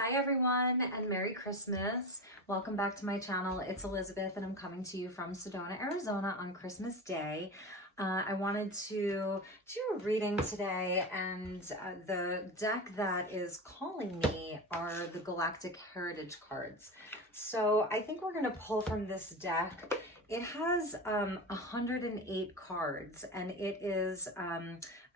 Hi everyone, and Merry Christmas. Welcome back to my channel. It's Elizabeth and I'm coming to you from Sedona, Arizona on Christmas Day. I wanted to do a reading today, and the deck that is calling me are the Galactic Heritage cards. So I think we're going to pull from this deck. It has 108 cards, and it is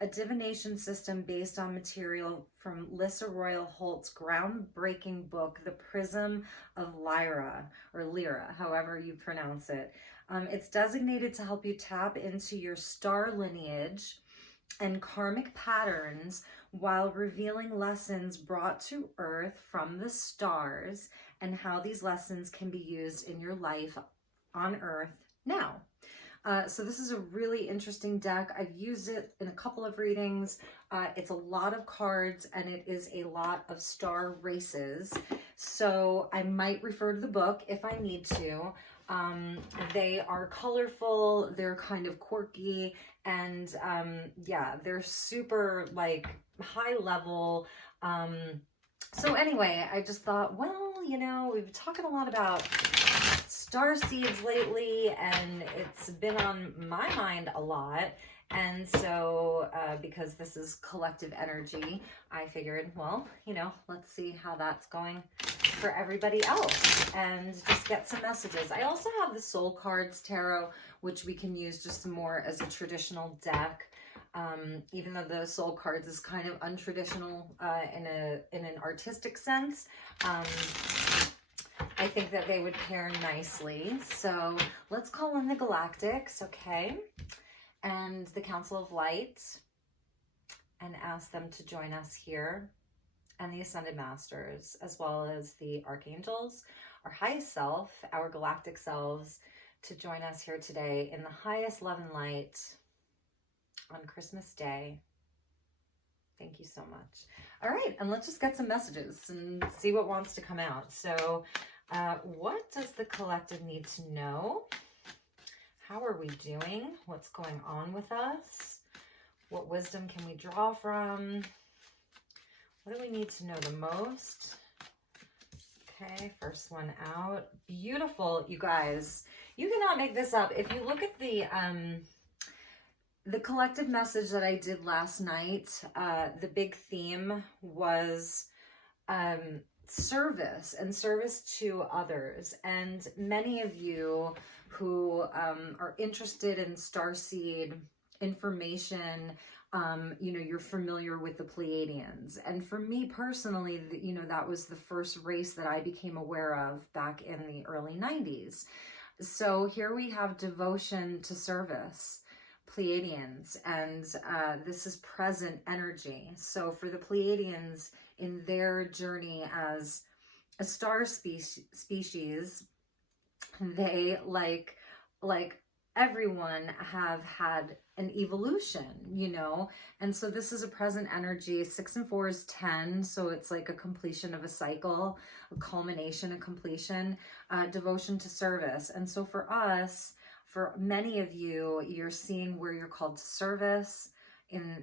a divination system based on material from Lissa Royal Holt's groundbreaking book, The Prism of Lyra, or Lyra, however you pronounce it. It's designated to help you tap into your star lineage and karmic patterns while revealing lessons brought to Earth from the stars and how these lessons can be used in your life on Earth now. So this is a really interesting deck. I've used it in a couple of readings. It's a lot of cards and it is a lot of star races. So I might refer to the book if I need to. They are colorful, they're kind of quirky, and yeah, they're super like high level. So anyway, I just thought, well, you know, we've been talking a lot about Starseeds lately, and it's been on my mind a lot. And so because this is collective energy, I figured, well, you know, let's see how that's going for everybody else and just get some messages. I also have the Soul Cards Tarot, which we can use just more as a traditional deck. Even though the Soul Cards is kind of untraditional in an artistic sense. I think that they would pair nicely. So let's call in the Galactics, okay? And the Council of Light, and ask them to join us here, and the Ascended Masters, as well as the Archangels, our highest self, our galactic selves, to join us here today in the highest love and light on Christmas Day. Thank you so much. All right, and let's just get some messages and see what wants to come out. So what does the collective need to know? How are we doing? What's going on with us? What wisdom can we draw from? What do we need to know the most? Okay, first one out. Beautiful, you guys. You cannot make this up. If you look at the collective message that I did last night, the big theme was service and service to others. And many of you who are interested in Starseed information, you know, you're familiar with the Pleiadians. And for me personally, you know, that was the first race that I became aware of back in the early 90s. So here we have devotion to service, Pleiadians, and this is present energy. So for the Pleiadians, in their journey as a star species, they, like everyone, have had an evolution, you know, and so this is a present energy. 6 and 4 is 10, so it's like a completion of a cycle, a culmination, a completion, devotion to service. And so for us, for many of you, you're seeing where you're called to service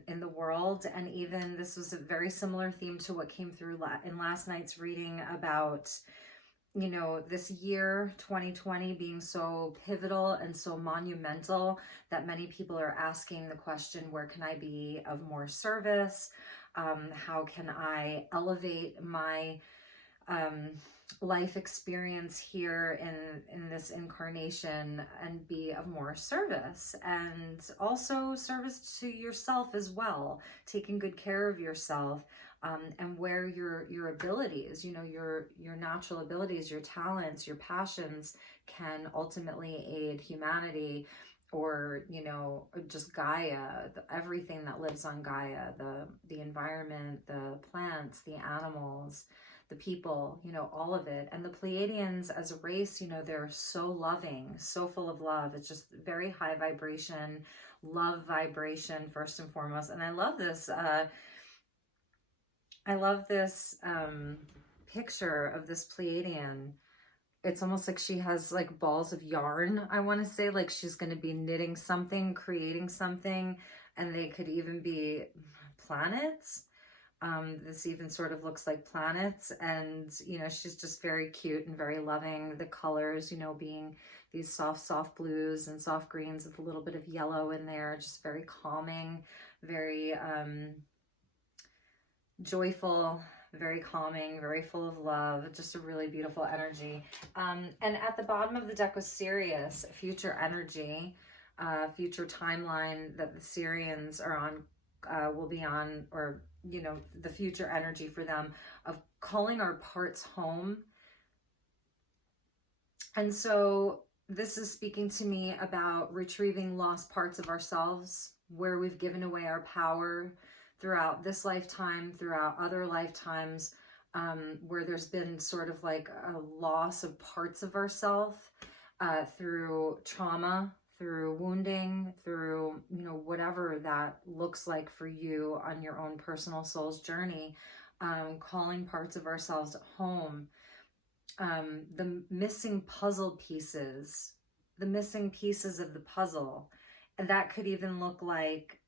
in the world. And even this was a very similar theme to what came through in last night's reading about, you know, this year 2020 being so pivotal and so monumental that many people are asking the question, where can I be of more service? How can I elevate my life experience here in this incarnation and be of more service, and also service to yourself as well, taking good care of yourself, and where your abilities, you know, your natural abilities, your talents, your passions can ultimately aid humanity, or, you know, just Gaia, everything that lives on Gaia, the environment, the plants, the animals, the people, you know, all of it. And the Pleiadians as a race, you know, they're so loving, so full of love. It's just very high vibration, love vibration first and foremost. And I love this, picture of this Pleiadian. It's almost like she has like balls of yarn, I want to say, like she's going to be knitting something, creating something, and they could even be planets. This even sort of looks like planets, and, you know, she's just very cute and very loving. The colors, you know, being these soft blues and soft greens with a little bit of yellow in there, just very calming, very joyful, very calming, very full of love, just a really beautiful energy. And at the bottom of the deck was Sirius, future energy, future timeline that the Syrians are on, will be on, or, you know, the future energy for them of calling our parts home. And so this is speaking to me about retrieving lost parts of ourselves, where we've given away our power throughout this lifetime, throughout other lifetimes, where there's been sort of like a loss of parts of ourselves through trauma, through wounding, through, you know, whatever that looks like for you on your own personal soul's journey, calling parts of ourselves home. The missing puzzle pieces, the missing pieces of the puzzle. And that could even look like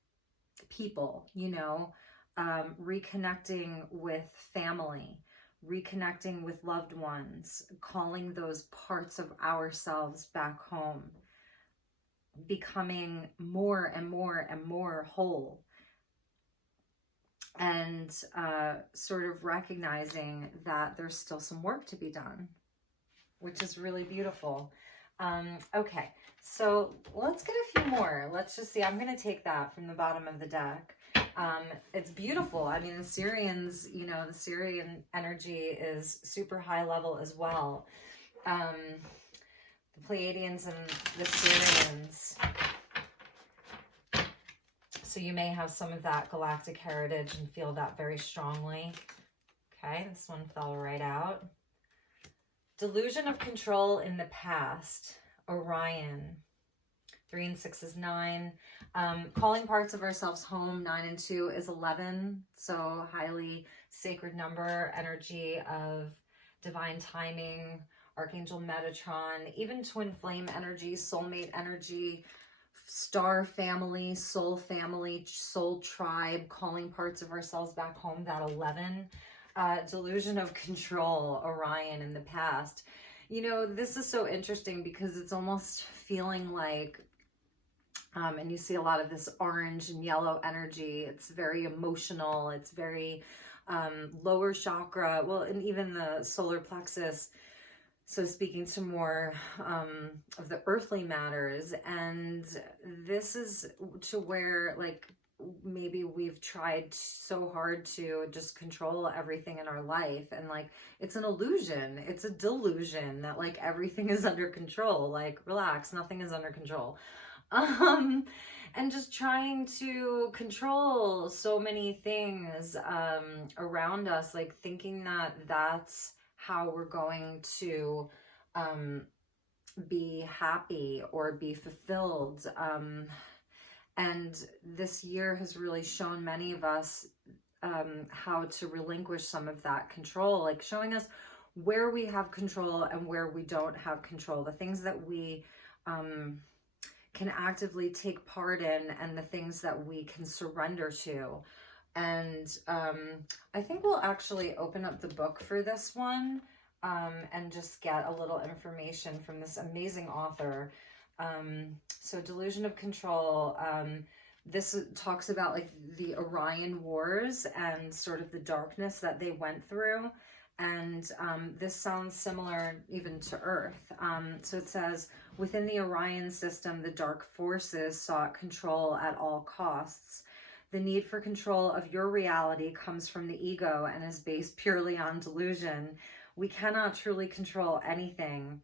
people, you know, reconnecting with family, reconnecting with loved ones, calling those parts of ourselves back home, becoming more and more and more whole, and sort of recognizing that there's still some work to be done, which is really beautiful. Okay, so let's get a few more. Let's just see. I'm going to take that from the bottom of the deck. It's beautiful. I mean, the Syrians, you know, the Syrian energy is super high level as well. The Pleiadians and the Syrians. So you may have some of that galactic heritage and feel that very strongly. Okay, this one fell right out. Delusion of control in the past, Orion. 3 and 6 is 9. Calling parts of ourselves home, 9 and 2 is 11. So highly sacred number, energy of divine timing, Archangel Metatron, even twin flame energy, soulmate energy, star family, soul tribe, calling parts of ourselves back home, that 11. Delusion of control, Orion in the past. You know, this is so interesting because it's almost feeling like, and you see a lot of this orange and yellow energy. It's very emotional. It's very lower chakra. Well, and even the solar plexus. So speaking to more of the earthly matters. And this is to where, like, maybe we've tried so hard to just control everything in our life, and like it's an illusion, it's a delusion that like everything is under control. Like, relax, nothing is under control. And just trying to control so many things around us, like thinking that that's how we're going to be happy or be fulfilled. And this year has really shown many of us how to relinquish some of that control, like showing us where we have control and where we don't have control, the things that we can actively take part in, and the things that we can surrender to. And I think we'll actually open up the book for this one and just get a little information from this amazing author. So Delusion of Control, this talks about like the Orion Wars and sort of the darkness that they went through. And this sounds similar even to Earth. So it says, within the Orion system, the dark forces sought control at all costs. The need for control of your reality comes from the ego and is based purely on delusion. We cannot truly control anything,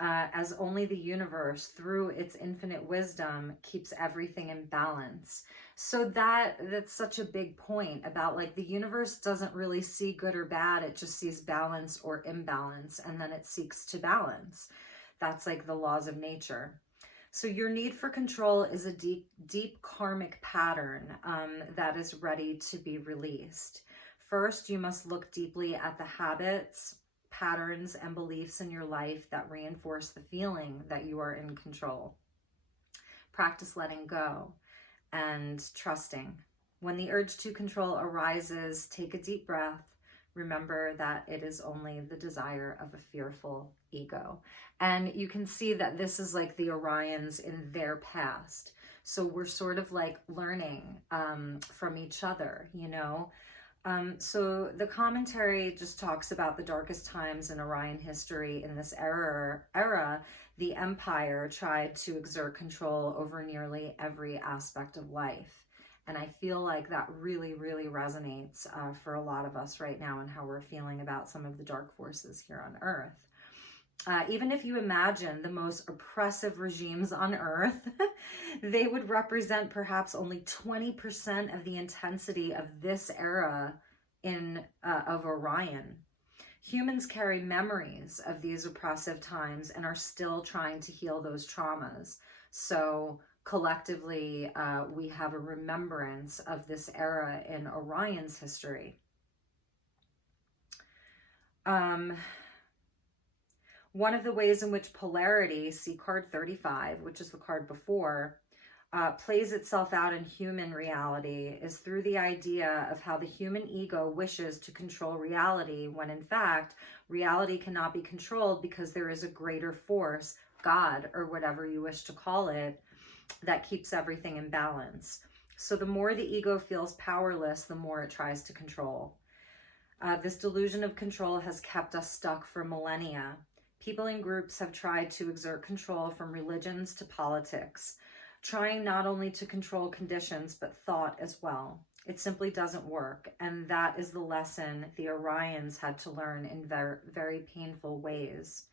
as only the universe, through its infinite wisdom, keeps everything in balance. So that's such a big point about, like, the universe doesn't really see good or bad. It just sees balance or imbalance, and then it seeks to balance. That's like the laws of nature. So your need for control is a deep karmic pattern that is ready to be released. First, you must look deeply at the habits, patterns, and beliefs in your life that reinforce the feeling that you are in control. Practice letting go and trusting. When the urge to control arises, take a deep breath. Remember that it is only the desire of a fearful ego. And you can see that this is like the Orions in their past. So we're sort of like learning from each other, you know. So the commentary just talks about the darkest times in Orion history. In this era, the Empire tried to exert control over nearly every aspect of life. And I feel like that really, really resonates for a lot of us right now and how we're feeling about some of the dark forces here on Earth. Even if you imagine the most oppressive regimes on Earth, they would represent perhaps only 20% of the intensity of this era of Orion. Humans carry memories of these oppressive times and are still trying to heal those traumas. So collectively, we have a remembrance of this era in Orion's history. One of the ways in which polarity, see card 35, which is the card before, plays itself out in human reality is through the idea of how the human ego wishes to control reality, when in fact, reality cannot be controlled because there is a greater force, God, or whatever you wish to call it, that keeps everything in balance. So the more the ego feels powerless, the more it tries to control. This delusion of control has kept us stuck for millennia. People in groups have tried to exert control from religions to politics, trying not only to control conditions, but thought as well. It simply doesn't work, and that is the lesson the Orions had to learn in very, very painful ways.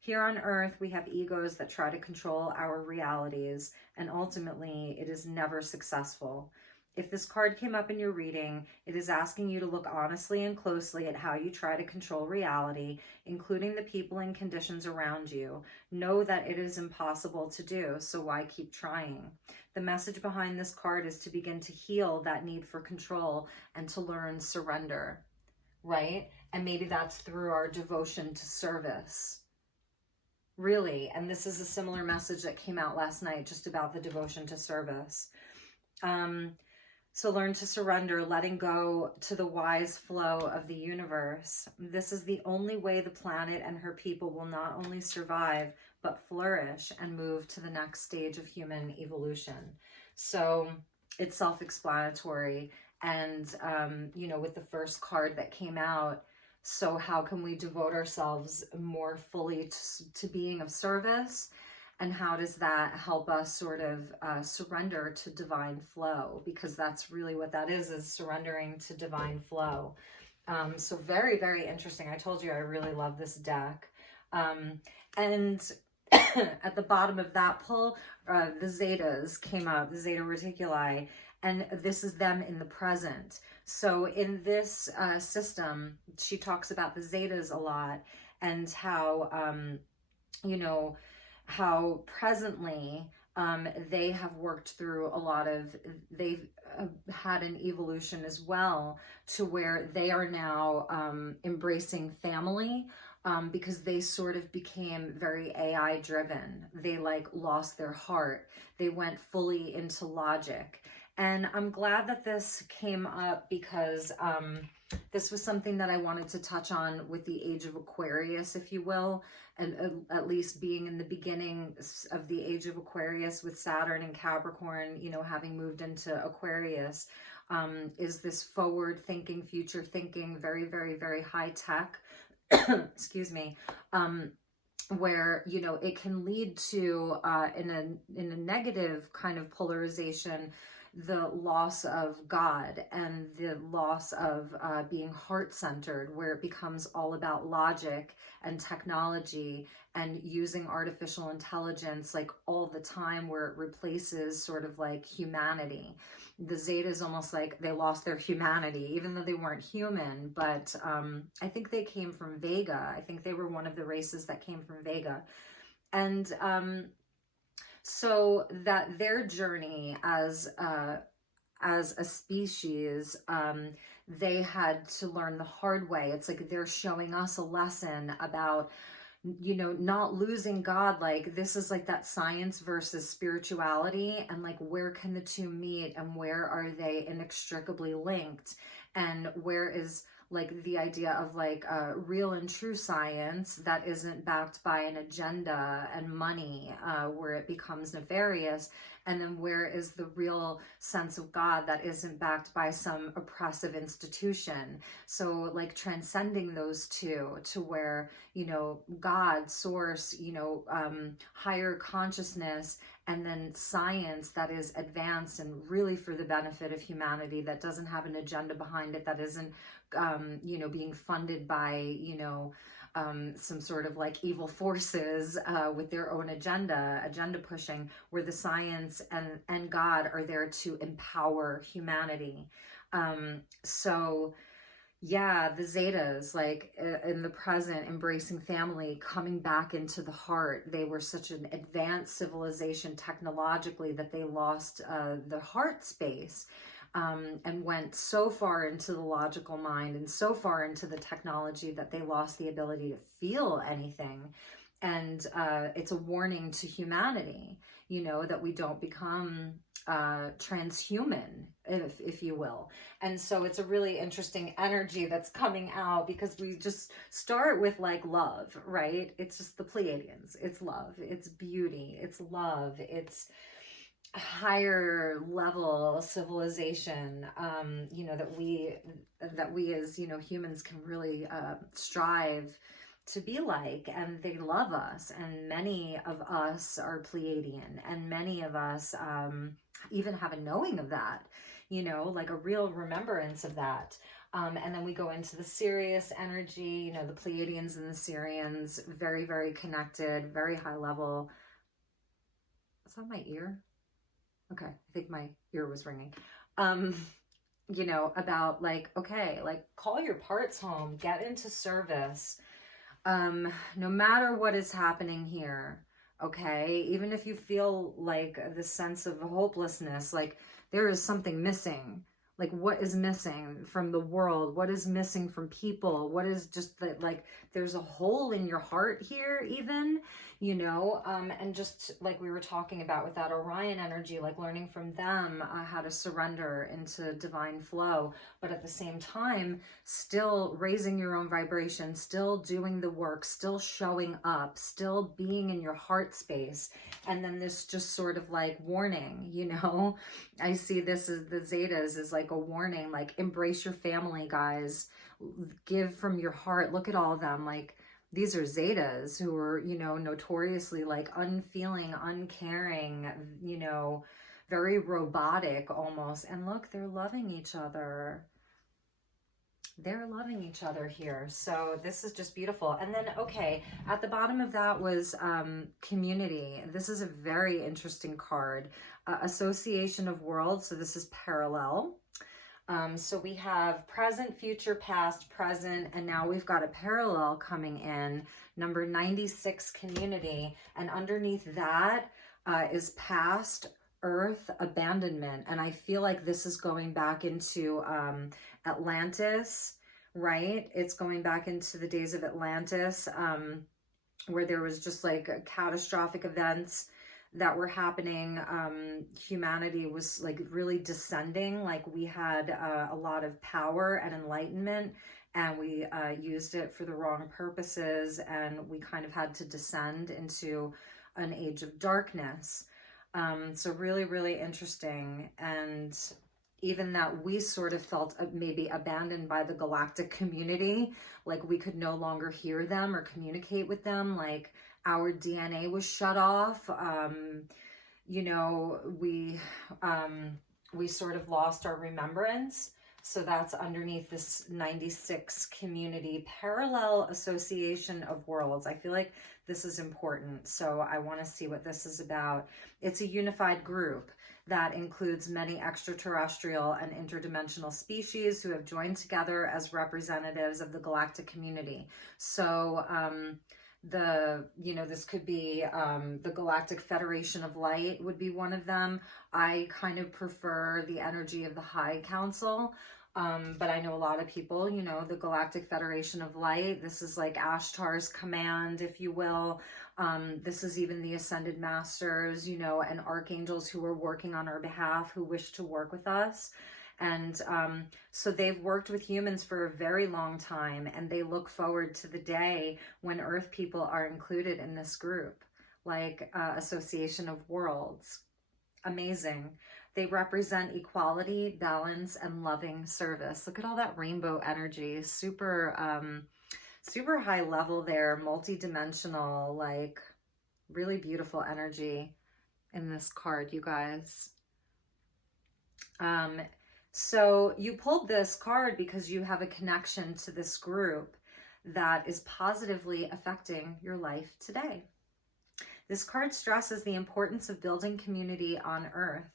Here on Earth, we have egos that try to control our realities, and ultimately, it is never successful. If this card came up in your reading, it is asking you to look honestly and closely at how you try to control reality, including the people and conditions around you. Know that it is impossible to do, so why keep trying? The message behind this card is to begin to heal that need for control and to learn surrender, right? And maybe that's through our devotion to service. Really, and this is a similar message that came out last night just about the devotion to service. So learn to surrender, letting go to the wise flow of the universe. This is the only way the planet and her people will not only survive, but flourish and move to the next stage of human evolution. So it's self-explanatory. And, you know, with the first card that came out, so how can we devote ourselves more fully to being of service? And how does that help us sort of surrender to divine flow? Because that's really what that is surrendering to divine flow. So very, very interesting. I told you I really love this deck. And at the bottom of that pull, the Zetas came up, the Zeta Reticuli, and this is them in the present. So in this system, she talks about the Zetas a lot and how, you know, how presently they have worked through a lot of, they've had an evolution as well to where they are now embracing family because they sort of became very AI driven. They like lost their heart. They went fully into logic. And I'm glad that this came up because this was something that I wanted to touch on with the age of Aquarius, if you will, and at least being in the beginning of the age of Aquarius with Saturn and Capricorn, you know, having moved into Aquarius, is this forward thinking, future thinking, very, very, very high tech, excuse me, where, you know, it can lead to, in a negative kind of polarization, the loss of God and the loss of being heart-centered, where it becomes all about logic and technology and using artificial intelligence like all the time, where it replaces sort of like humanity. The Zeta is almost like they lost their humanity, even though they weren't human, but I think they came from Vega. I think they were one of the races that came from Vega. And so that their journey as a species, they had to learn the hard way. It's like they're showing us a lesson about, you know, not losing God. Like, this is like that science versus spirituality, and like, where can the two meet, and where are they inextricably linked, and where is like the idea of like real and true science that isn't backed by an agenda and money, where it becomes nefarious, and then where is the real sense of God that isn't backed by some oppressive institution. So like transcending those two to where, you know, God, source, you know, higher consciousness, and then science that is advanced and really for the benefit of humanity, that doesn't have an agenda behind it, that isn't, you know, being funded by, you know, some sort of like evil forces with their own agenda pushing, where the science and God are there to empower humanity. So yeah, the Zetas, like in the present, embracing family, coming back into the heart. They were such an advanced civilization technologically that they lost the heart space, and went so far into the logical mind and so far into the technology that they lost the ability to feel anything. And it's a warning to humanity, you know, that we don't become transhuman, if you will. And so it's a really interesting energy that's coming out, because we just start with like love, right? It's just the Pleiadians. It's love, it's beauty, it's love, it's higher level civilization, you know, that we as, you know, humans can really strive to be like, and they love us, and many of us are Pleiadian, and many of us even have a knowing of that, you know, like a real remembrance of that. And then we go into the Sirius energy, you know, the Pleiadians and the Sirians, very, very connected, very high level. Is that my ear? Okay, I think my ear was ringing. You know, about like, okay, like call your parts home, get into service. No matter what is happening here, okay, even if you feel like the sense of hopelessness, like there is something missing. Like, what is missing from the world? What is missing from people? What is just that, like, there's a hole in your heart here, even, you know, and just like we were talking about with that Orion energy, like learning from them how to surrender into divine flow, but at the same time, still raising your own vibration, still doing the work, still showing up, still being in your heart space. And then this just sort of like warning, you know, I see this as the Zetas as like a warning, like embrace your family, guys, give from your heart. Look at all of them. Like, these are Zetas who are, you know, notoriously like unfeeling, uncaring, you know, very robotic almost. And look, they're loving each other. They're loving each other here. So this is just beautiful. And then, okay, at the bottom of that was community. This is a very interesting card. Association of worlds. So this is parallel. So we have present, future, past, present, and now we've got a parallel coming in, number 96, community. And underneath that is past, earth, abandonment. And I feel like this is going back into Atlantis, right? It's going back into the days of Atlantis, where there was just like catastrophic events that were happening. Humanity was like really descending. Like, we had a lot of power and enlightenment, and we used it for the wrong purposes, and we kind of had to descend into an age of darkness. So really, really interesting. And even that we sort of felt maybe abandoned by the galactic community, like we could no longer hear them or communicate with them, like our DNA was shut off. You know, we sort of lost our remembrance. So that's underneath this 96 community, parallel association of worlds. I feel like this is important. So I want to see what this is about. It's a unified group that includes many extraterrestrial and interdimensional species who have joined together as representatives of the galactic community. So, this could be the Galactic Federation of Light would be one of them. I kind of prefer the energy of the High Council. But I know a lot of people, you know, the Galactic Federation of Light, this is like Ashtar's command, if you will. This is even the Ascended Masters, you know, and archangels who are working on our behalf, who wish to work with us. And so they've worked with humans for a very long time, and they look forward to the day when Earth people are included in this group, like Association of Worlds. Amazing. They represent equality, balance, and loving service. Look at all that rainbow energy. Super, super high level there, multi-dimensional, like really beautiful energy in this card, you guys. So you pulled this card because you have a connection to this group that is positively affecting your life today. This card stresses the importance of building community on Earth,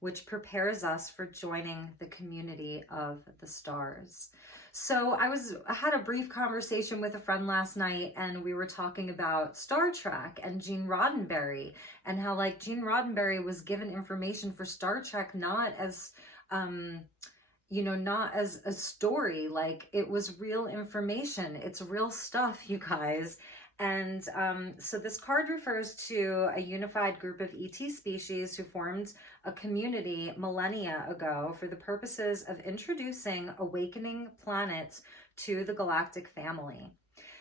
which prepares us for joining the community of the stars. So I had a brief conversation with a friend last night, and we were talking about Star Trek and Gene Roddenberry, and how like Gene Roddenberry was given information for Star Trek not as you know, not as a story, like it was real information. It's real stuff, you guys. And so this card refers to a unified group of ET species who formed a community millennia ago for the purposes of introducing awakening planets to the galactic family.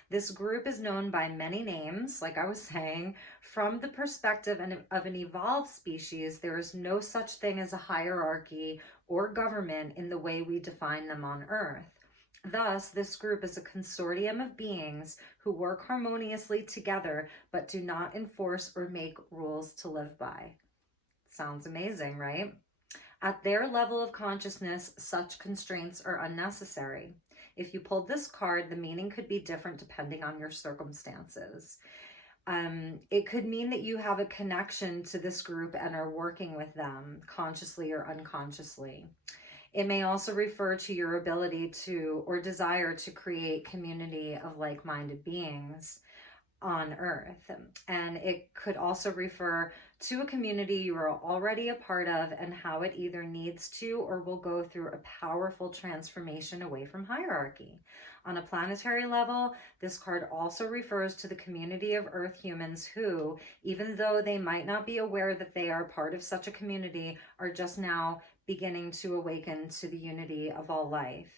This group is known by many names, like I was saying. From the perspective of an evolved species, there is no such thing as a hierarchy or government in the way we define them on Earth. Thus, this group is a consortium of beings who work harmoniously together, but do not enforce or make rules to live by. Sounds amazing, right? At their level of consciousness, such constraints are unnecessary. If you pulled this card, the meaning could be different depending on your circumstances. It could mean that you have a connection to this group and are working with them consciously or unconsciously. It may also refer to your ability to or desire to create community of like-minded beings on Earth. And it could also refer to a community you are already a part of and how it either needs to or will go through a powerful transformation away from hierarchy. On a planetary level, this card also refers to the community of Earth humans who, even though they might not be aware that they are part of such a community, are just now beginning to awaken to the unity of all life.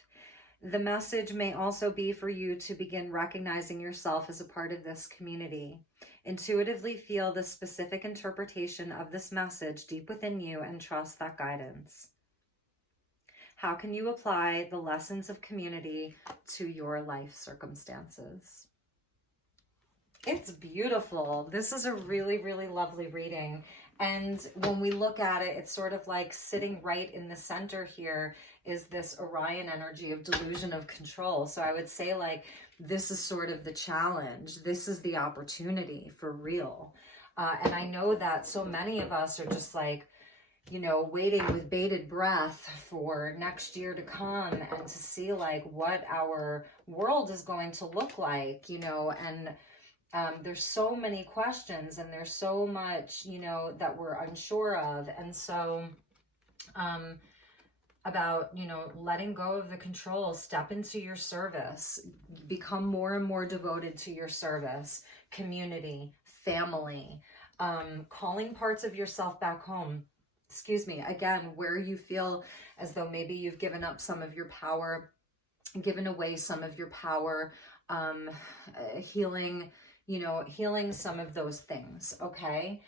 The message may also be for you to begin recognizing yourself as a part of this community. Intuitively feel the specific interpretation of this message deep within you and trust that guidance. How can you apply the lessons of community to your life circumstances? It's beautiful. This is a really, really lovely reading. And when we look at it, it's sort of like sitting right in the center here is this Orion energy of delusion of control. So I would say like, this is sort of the challenge. This is the opportunity for real. And I know that so many of us are just like, you know, waiting with bated breath for next year to come and to see like what our world is going to look like, you know, and there's so many questions and there's so much, you know, that we're unsure of. And so about, you know, letting go of the control, step into your service, become more and more devoted to your service, community, family, calling parts of yourself back home. Excuse me, again, where you feel as though maybe you've given up some of your power, given away some of your power, healing, you know, healing some of those things, okay?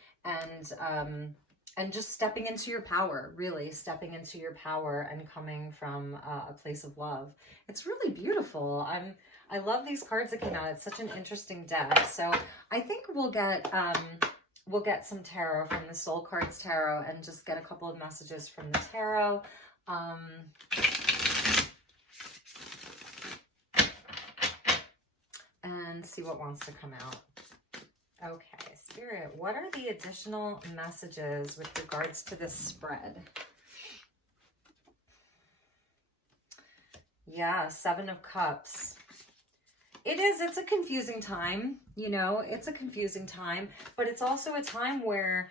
And just stepping into your power, really stepping into your power and coming from a place of love. It's really beautiful. I love these cards that came out. It's such an interesting deck. So I think we'll get some tarot from the Soul Cards Tarot and just get a couple of messages from the tarot. And see what wants to come out. Okay, Spirit, what are the additional messages with regards to this spread? Yeah, Seven of Cups. It's a confusing time, you know, it's a confusing time, but it's also a time where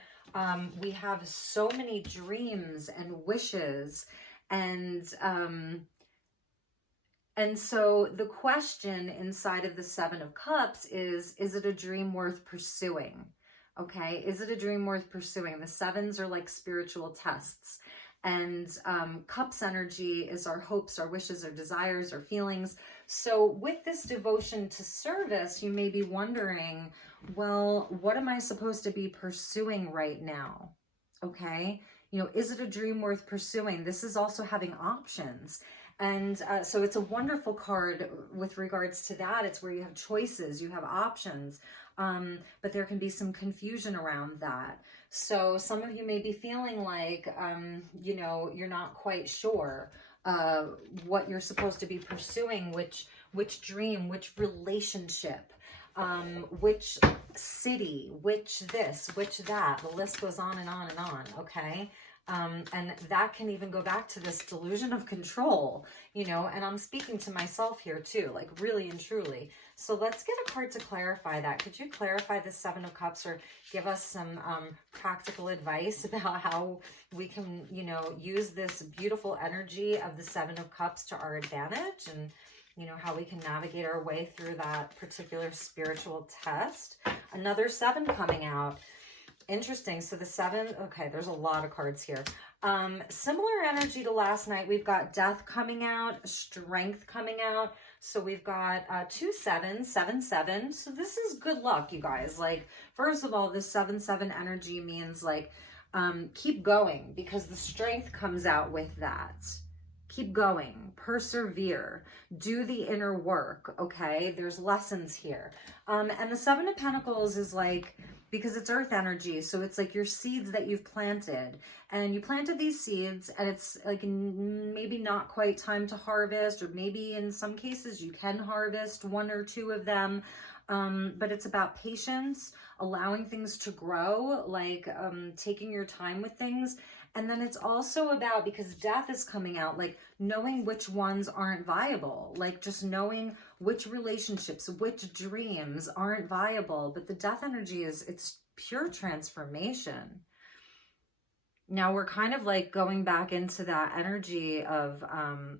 we have so many dreams and wishes and And so the question inside of the Seven of Cups is it a dream worth pursuing? Okay, is it a dream worth pursuing? The sevens are like spiritual tests. And cups energy is our hopes, our wishes, our desires, our feelings. So with this devotion to service, you may be wondering, well, what am I supposed to be pursuing right now? Okay, you know, is it a dream worth pursuing? This is also having options. And so it's a wonderful card with regards to that. It's where you have choices, you have options, but there can be some confusion around that. So some of you may be feeling like, you know, you're not quite sure what you're supposed to be pursuing, which dream, which relationship, which city, which this, which that. The list goes on and on and on, okay? And that can even go back to this delusion of control, you know, and I'm speaking to myself here too, like really and truly. So let's get a card to clarify that. Could you clarify the Seven of Cups or give us some practical advice about how we can, you know, use this beautiful energy of the Seven of Cups to our advantage, and, you know, how we can navigate our way through that particular spiritual test? Another seven coming out. Interesting. So the seven, okay, there's a lot of cards here. Similar energy to last night. We've got death coming out, strength coming out. So we've got 2 sevens, 7 7. So this is good luck, you guys. Like, first of all, this 7 7 energy means like, keep going, because the strength comes out with that. Keep going, persevere, do the inner work, okay? There's lessons here. And the Seven of Pentacles is like, because it's earth energy, so it's like your seeds that you've planted, and you planted these seeds, and it's like maybe not quite time to harvest, or maybe in some cases you can harvest 1 or 2 of them, but it's about patience, allowing things to grow, like taking your time with things. And then it's also about, because death is coming out, like knowing which ones aren't viable, like just knowing which relationships, which dreams aren't viable. But the death energy is, it's pure transformation. Now we're kind of like going back into that energy of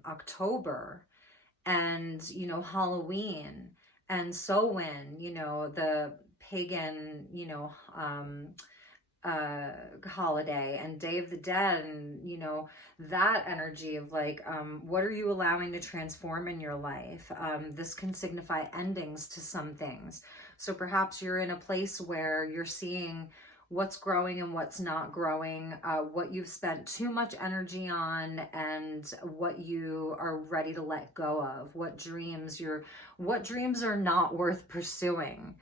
October and, you know, Halloween and Samhain, you know, the pagan, you know, holiday, and Day of the Dead, and, you know, that energy of like, what are you allowing to transform in your life? This can signify endings to some things. So perhaps you're in a place where you're seeing what's growing and what's not growing, what you've spent too much energy on, and what you are ready to let go of, what dreams are not worth pursuing.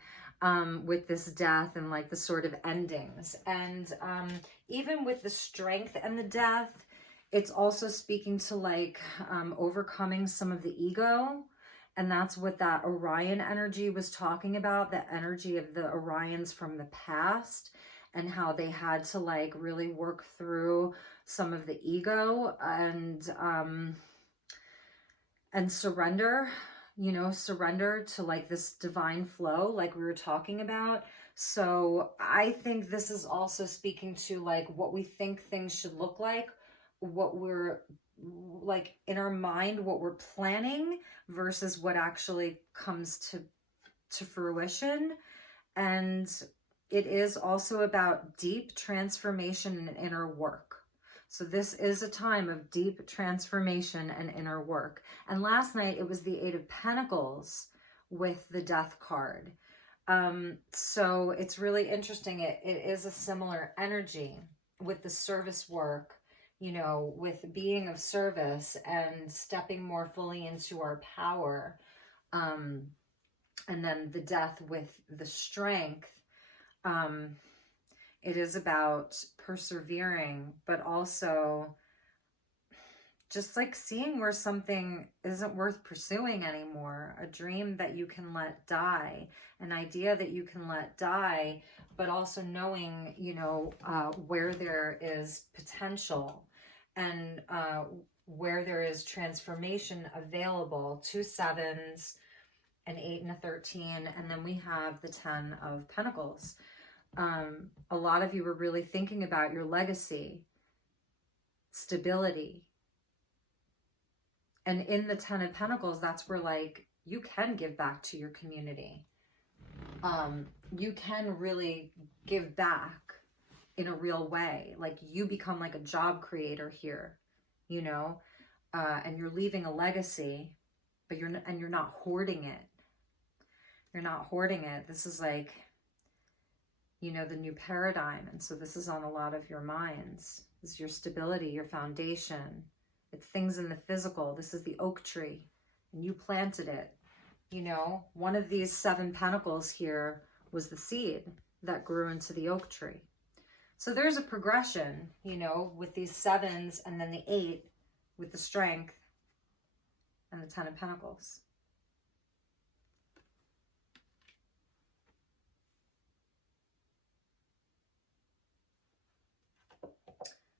With this death and like the sort of endings. And even with the strength and the death, it's also speaking to like overcoming some of the ego. And that's what that Orion energy was talking about, the energy of the Orions from the past, and how they had to like really work through some of the ego and surrender. You know, surrender to like this divine flow, like we were talking about. So I think this is also speaking to like what we think things should look like, what we're like in our mind, what we're planning versus what actually comes to fruition. And it is also about deep transformation and inner work. So this is a time of deep transformation and inner work. And last night it was the 8 of Pentacles with the Death card. So it's really interesting. It is a similar energy with the service work, you know, with being of service and stepping more fully into our power. And then the Death with the strength. It is about persevering, but also just like seeing where something isn't worth pursuing anymore, a dream that you can let die, an idea that you can let die, but also knowing, you know, where there is potential and where there is transformation available. 2 sevens, an 8 and a 13, and then we have the 10 of Pentacles. A lot of you were really thinking about your legacy, stability, And in the Ten of Pentacles, that's where like you can give back to your community. You can really give back in a real way. Like you become like a job creator here, you know, and you're leaving a legacy, but you're not hoarding it. You're not hoarding it. This is like, you know, the new paradigm. And so this is on a lot of your minds. This is your stability, your foundation. It's things in the physical. This is the oak tree and you planted it. You know, one of these 7 pentacles here was the seed that grew into the oak tree. So there's a progression, you know, with these 7s and then the 8 with the strength and the 10 of Pentacles.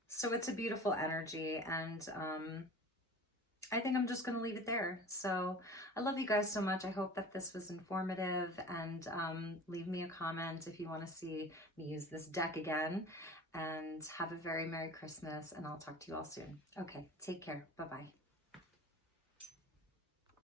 So it's a beautiful energy, and I think I'm just going to leave it there. So I love you guys so much. I hope that this was informative, and leave me a comment if you want to see me use this deck again, and have a very Merry Christmas, and I'll talk to you all soon. Okay, take care. Bye-bye.